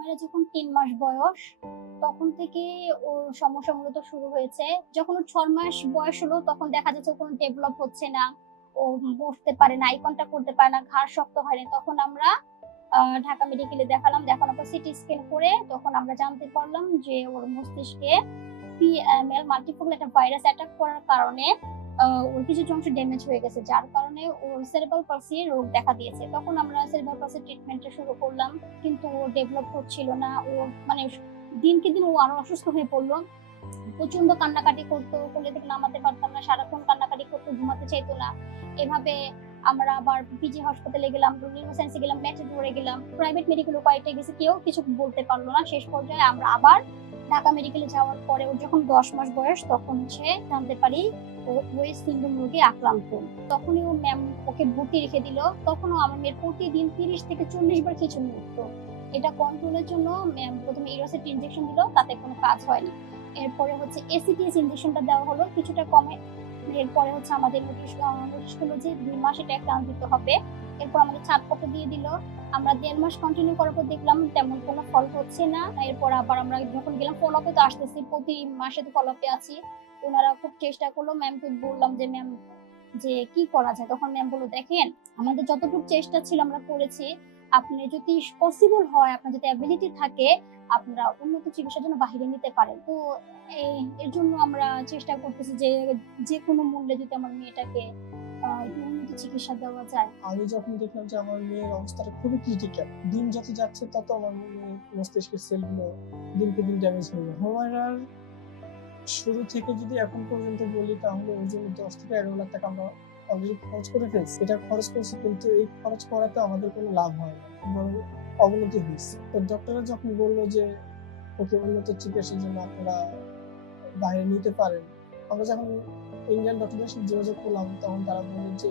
হুমায়রা যখন ৩ মাস বয়স তখন থেকে ওর সমস্যা মূলত শুরু হয়েছে। যখন ওর ৬ মাস বয়স হলো তখন দেখা যাচ্ছে ও কোনো ডেভেলপ হচ্ছে না। ও বসতে পারে না, আই কনট্যাক্ট করতে পারে না, ঘাড় শক্ত হয়নি। তখন আমরা ঢাকা মেডিকেলে দেখালাম। দেখানোর পর সিটি স্ক্যান করে তখন আমরা জানতে পারলাম যে ওর মস্তিষ্কে পিএমএল মাল্টিপল একটা ভাইরাস অ্যাটাক করার কারণে ওর কিছু অংশ ড্যামেজ হয়ে গেছে, যার কারণে ওর সেরেব্রাল পলসি রোগ দেখা দিয়েছে। তখন আমরা সেরেব্রাল পলসি ট্রিটমেন্টটা শুরু করলাম, কিন্তু ও ডেভেলপ হচ্ছিল না। ও মানে দিনকে দিন ও আরো অসুস্থ হয়ে পড়লো। প্রচন্ড কান্নাকাটি করতো, কোলে থেকে নামাতে পারতাম না, সারাক্ষণ কান্নাকাটি করতো, ঘুমাতে চাইতো না। এভাবে আমরা আবার পিজি হাসপাতালে গেলাম, নিউরোসায়েন্সে গেলাম, মেট্রোপোলে গেলাম, প্রাইভেট মেডিকেল কয়েকটা গেছে, কেউ কিছু বলতে পারলো না। শেষ পর্যায়ে আমরা আবার ঢাকা মেডিকেলে যাওয়ার পরে ওর যখন 10 মাস বয়স তখন জানতে পারি ও ওয়েস্ট সিন্ড্রোম রোগে আক্রান্ত। তখনই ও ম্যাম ওকে ভর্তি রেখে দিল। তখনও আমার মেয়ের প্রতিদিন 30 থেকে 40 বার খিঁচুনি উঠতো। এটা কন্ট্রোলের জন্য ম্যাম প্রথমে ইরোসেট ইনজেকশন দিল, তাতে কোনো কাজ হয়নি। এরপরে এসিটিএস ইনজেকশনটা দেওয়া হলো, কিছুটা কমে। এরপরে আমাদের নোটিশ হলো যে 2 মাস এটা একটানা দিতে হবে। এরপর আমাদের ছাড়পত্র দিয়ে দিল। আমরা 1.5 মাস কন্টিনিউ করার পর দেখলাম তেমন কোনো ফল হচ্ছে না। এরপর আবার আমরা যখন গেলাম ফলো আপে, তো আসতেছি, প্রতি মাসে তো ফলো আপে আছি। ওনারা খুব চেষ্টা করলো, ম্যামকে বললাম যে ম্যাম যে কি করা যায়। তখন ম্যাম বললো, দেখেন আমাদের যতটুকু চেষ্টা ছিল আমরা করেছি, আপনি যদি পসিবল হয়, আপনার যদি অ্যাবিলিটি থাকে, আপনারা উন্নত চিকিৎসার জন্য বাহিরে নিতে পারেন। তো এর জন্য আমরা চেষ্টা করতেছি যে যে কোনো মূল্যে যদি আমার মেয়েটাকে উন্নত চিকিৎসা দেওয়া যায়। আমি যখন দেখলাম যে আমার মেয়ের অবস্থাটা খুবই ক্রিটিক্যাল, দিন যত যাচ্ছে তত আমার মেয়ের মস্তিষ্কের সেলগুলো দিনকে দিন ড্যামেজ হয়ে যায়। হুমায়রার শুরু থেকে যদি এখন পর্যন্ত বলি, তাহলে ওর জন্য 10 থেকে 11 লাখ টাকা আমরা অলরেডি খরচ করে ফেলছি। এটা খরচ করছি, কিন্তু এই খরচ করাতে আমাদের কোনো লাভ হয় না, বরং অবনতি হয়েছে। তো ডক্টররা যখন বললো যে ওকে উন্নত চিকিৎসার জন্য আপনারা বাইরে নিতে পারেন, আমরা যখন ইন্ডিয়ান ডক্টরদের সাথে যোগাযোগ করলাম, তখন তারা বললো যে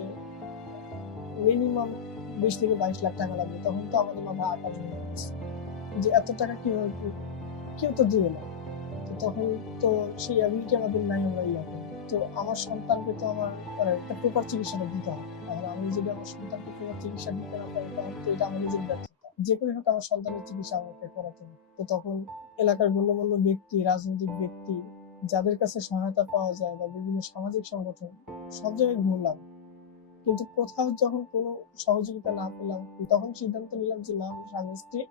মিনিমাম 20 থেকে 22 লাখ টাকা লাগবে। তখন তো আমাদের মাথায় আকাশ ভেঙে গেছে যে এত টাকা কিভাবে, কেউ তো দিবে না। তো তখন তো সেই অ্যাবিলিটি আমাদের নাই, আমরা ইয়া করি। তো আমার সন্তানকে তো আমার একটা প্রপার চিকিৎসাটা দিতে হবে। আর আমি যদি আমার সন্তানকে প্রপার চিকিৎসা দিতে না পারি, তাহলে তো এটা আমার নিজের ব্যর্থতা। যে করে হোক আমার সন্তানের চিকিৎসা আমাকে করাতে হবে। তো তখন এলাকার গণ্যমান্য ব্যক্তি, রাজনৈতিক ব্যক্তি, যাদের কাছে সহায়তা পাওয়া যায়, বা বিভিন্ন সামাজিক সংগঠন, সব জায়গায় ঘুরলাম, কিন্তু কোথাও যখন কোনো সহযোগিতা না পেলাম, তখন সিদ্ধান্ত নিলাম যে না, স্বামী স্ত্রী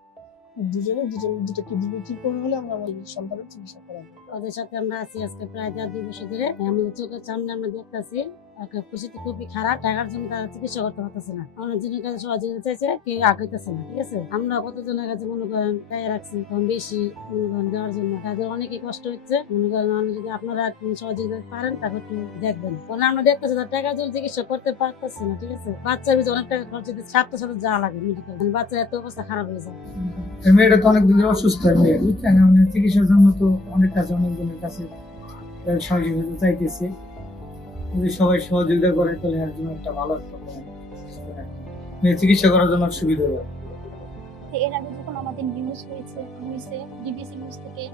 দুজনে দুটা কিডনি বিক্রি করে হলে আমরা আমাদের সন্তানের চিকিৎসা করাবো। ওদের সাথে আমরা আছি আজকে প্রায় 2 বছর ধরে। আমাদের চোখের সামনে আমরা দেখতেছি পরিস্থিতি খুবই খারাপ। টাকার জন্য তারা চিকিৎসা করতে পারতেছে না। অনেকজনের কাছে সহযোগিতা চাইছে, কেউ আগাইতেছে না। ঠিক আছে, আমরা কতজনের কাছে মনে করেন টাকা রাখছি, কম বেশি মনে করেন দেওয়ার জন্য। তাদের অনেকে কষ্ট হচ্ছে। মনে করেন যদি আপনারা সহযোগিতা পারেন, তাকে একটু দেখবেন। কারণ আমরা দেখতেছি তার টাকার জন্য চিকিৎসা করতে পারতেছে না। ঠিক আছে, বাচ্চার পিছনে অনেক টাকা খরচ হচ্ছে, সাথে যা লাগে মেডিকেল, বাচ্চার এত অবস্থা খারাপ হয়ে যায়। মেয়েটা তো অনেক দিনের অসুস্থ মেয়ে, বুঝছেন। মানে চিকিৎসার জন্য তো অনেক কাছে, অনেকজনের কাছে সহযোগিতা চাইতেছে। যদি সবাই সহযোগিতা করে, তাহলে এর জন্য একটা ভালো একটা মেয়ে চিকিৎসা করার জন্য সুবিধা হবে। এর আগে যখন আমাদের নিউজ হয়েছে ডিবিসি নিউজ থেকে,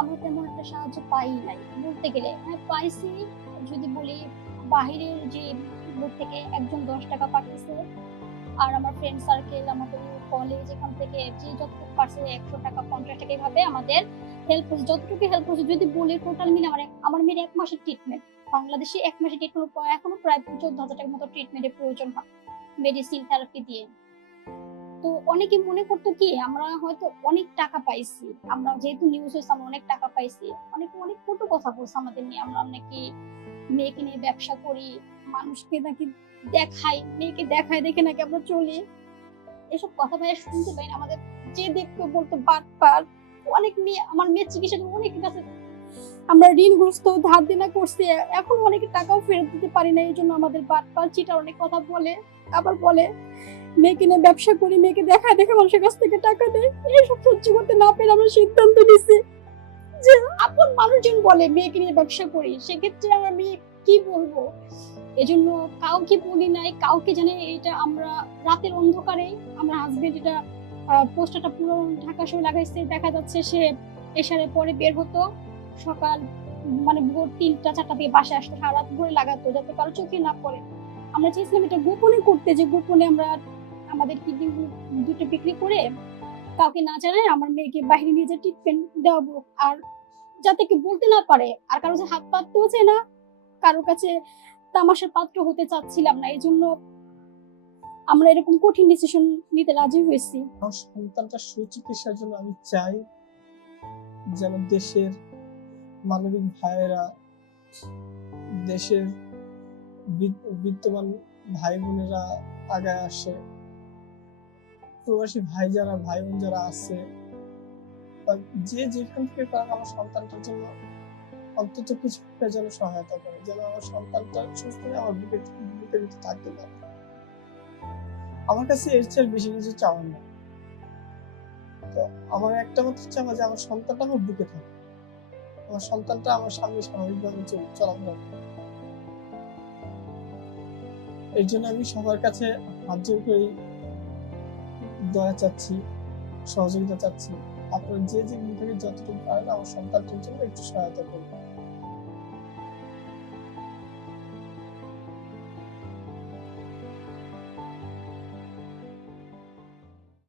আমরা তেমন একটা সাহায্য পাই নাই বলতে গেলে। হ্যাঁ পাইছি, যদি বলি বাহিরের যে গ্রুপ থেকে একজন 10 টাকা পাঠিয়েছে, আর আমার ফ্রেন্ড সার্কেল, আমাদের কলেজ, এখান থেকে যে যতটুকু পারছে 100 টাকা, 50 টাকা, এইভাবে আমাদের হেল্প করছে, যতটুকু হেল্প করছে। যদি বলি টোটাল মিলে আমার মেয়ের 1 মাসের ট্রিটমেন্ট, বাংলাদেশে 1 মাসের ট্রিটমেন্ট এখনো প্রায় 14,000 টাকার মতো ট্রিটমেন্টের প্রয়োজন হয় মেডিসিন থেরাপি দিয়ে। তো অনেকে মনে করতো কি আমরা হয়তো অনেক টাকা পাইছি, আমরা যেহেতু নিউজ হয়েছে আমরা অনেক টাকা পাইছি, অনেকে অনেক কটু কথা বলছে আমাদের নিয়ে। আমরা নাকি মেয়েকে নিয়ে ব্যবসা করি, মানুষকে নাকি দেখাই, মেয়েকে দেখায় দেখে নাকি আমরা চলি। এসব কথা ভাই শুনতে পাই না। আমাদের যে দেখতে বলতো বাটপার। অনেক মেয়ে, আমার মেয়ের চিকিৎসার জন্য অনেকের কাছে আমরা ঋণগ্রস্ত, ধার দেনা করছি, এখন অনেকে টাকাও ফেরত দিতে পারি না। এই জন্য আমাদের বাটপার চিটার অনেক কথা বলে। আবার বলে মেয়েকে নিয়ে ব্যবসা করি, মেয়েকে দেখায় দেখে মানুষের কাছ থেকে টাকা নেই। এইসব সহ্য করতে না পেরে আমরা সিদ্ধান্ত নিছি যে আপন মানুষজন বলে মেয়েকে নিয়ে ব্যবসা করি, সেক্ষেত্রে আমি কি বলবো। এজন্য কাউকে বলি নাই, কাউকে জানি। এটা আমরা রাতের অন্ধকারে, আমার হাজবেন্ড এটা পোস্টারটা পুরো ঢাকা শহরে লাগাইছে। দেখা যাচ্ছে সে এশারের পরে বের হতো, সকাল মানে ভোর 3টা 4টা দিয়ে বাসায় আসতো, সারা রাত ভরে লাগাতো যাতে কারো চোখে না পড়ে। আমরা চেয়েছিলাম এটা গোপনে করতে, যে গোপনে আমরা আমাদের কিডনি দুটো বিক্রি করে কাউকে না জানায় আমার মেয়েকে বাইরে নিয়ে যে ট্রিটমেন্ট দেওয়াবো, আর যাতে কি বলতে না পারে, আর কারো যে হাত পাততেও চায় না, কারোর কাছে তামাশার পাত্র হতে চাচ্ছিলাম না। এই জন্য আমরা এরকম কঠিন ডিসিশন নিতে রাজি হয়েছি। আমার সন্তানটা সুচিকিৎসার জন্য আমি চাই যেন দেশের মানবিক ভাইয়েরা, দেশের বিদ্যমান ভাই বোনেরা আগায় আসে, প্রবাসী ভাই বোন যারা আছে, বা যে যেখান থেকে পারেন আমার সন্তানটার জন্য অন্তত কিছু একটা যেন সহায়তা করে, যেন আমার সন্তানটা সুস্থ হয়ে আমার বুকের ভিতরে থাকতে পারে। আমার কাছে এর চেয়ে বেশি কিছু চাওয়ার না। তো আমার একটা মাত্র চাওয়া যে আমার সন্তানটা আমার বুকে থাকে, আমার সন্তানটা আমার সামনে স্বাভাবিকভাবে চলাফেরা করে। এর জন্য আমি সবার কাছে হাত জোর করে দয়া চাচ্ছি, সহযোগিতা চাচ্ছি। আপনারা যে যেখান থেকে যতটুকু পারেন আমার সন্তানটার জন্য একটু সহায়তা করবেন।